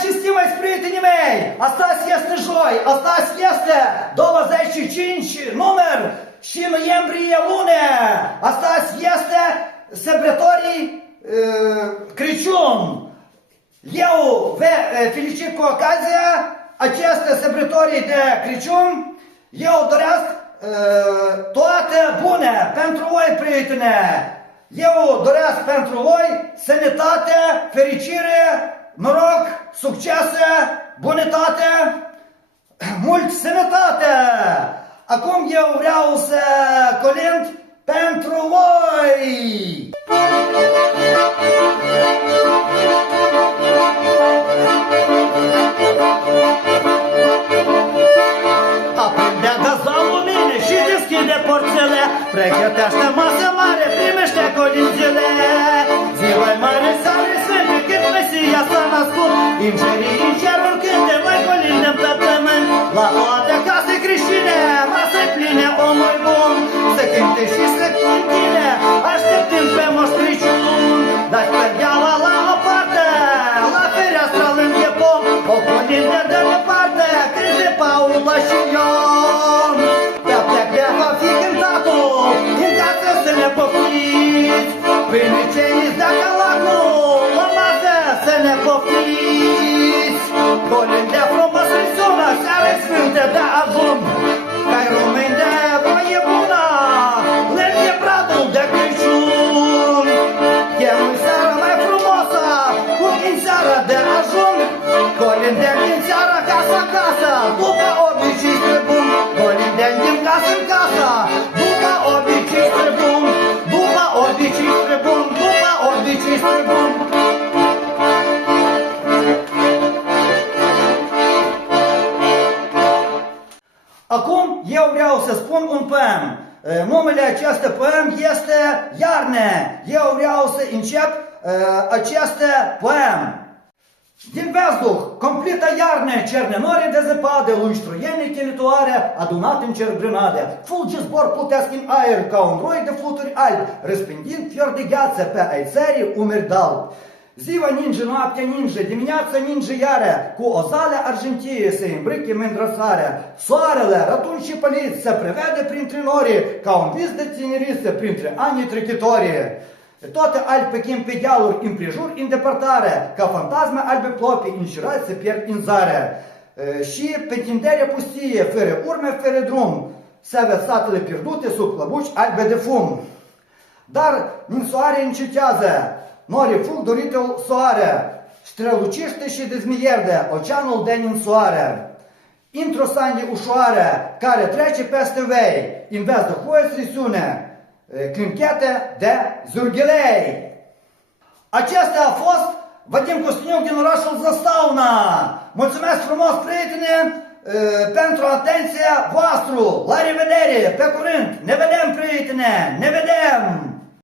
și stimați prietenii mei, astăzi este joi, astăzi este 25 număr și noiembrie lună, astăzi este sărbătorii Crăciun. Eu vă felicit cu ocazia aceste sărbători de Crăciun. Eu doresc toate bune pentru voi, prietene. Eu doresc pentru voi sănătate, fericire, noroc, succes, bunătate, mult sănătate! Acum eu vreau să colint pentru voi! Aprinde gaza lumine și deschide porțele, pregătește masă mare, primește colinzile. Ziua-i mare, sare sfântă, când Mesia s-a născut, îngerii în cerul cânte, noi colindem pe pământ. La toate case creștine, masă pline, omul bun, să cânte și să cântine, așteptăm pe Moș Crăciun. Dați perdeala la o parte, la fereastră lângă pom, o colindă de departe, cânte Paula și Ion. Pe plec de va fi cântatul, în casă să ne poftiți, pâinicenii dacă lacul, la masă să ne poftiți. Colinde frumos îi sună, seara sfântă de ajung, ca-i români de voie bună, lângă bradul de Crăciun. Chemui seara mai frumoasă, cu din seara de ajung, colinde din seara casă, după obicei străbun. Colinde din casă în casă, după obicei străbun, după obicei străbun, după obicei străbun. Acum eu vreau să spun un poem. Numele acestui poem este Iarnă. Eu vreau să încep acest poem. Din văzduh, completă iarnă, cerne nore de zăpadă, lungi troiene chelitoare, adunat în cer grânade. Fulgi zbor plutesc în aer ca un roi de fluturi albi, răspândind fior de gheață pe ai țării umeri d'alb. Ziua ninge, noaptea ninge, dimineața ninge iară, cu o zale argintie se îmbrâche mândră soare. Soarele, rătun și pălit, se prevede printre nori, ca un vis de tinerise printre anii trecătorii. Toate albi pe chim pe dealuri împrejur în depărtare, ca fantasme albe plopi înșirați se pierd în zare. Și pe tinderea pustie, fără urme, fără drum, se văd satele pierdute sub clăbuci albe de fum. Dar din soare încetează, norii fug doritul soare, strălucește și dezmierde oceanul de nin soare. Într-o sandie ușoară, care trece peste vei, în vez de hoie sune clinchete de Zurghilei. Acesta a fost Vadim Costiniuc din orașul Zăstauna. Mulțumesc frumos, prietene, pentru atenția voastră. La revedere, pe curând. Ne vedem, prietene, ne vedem!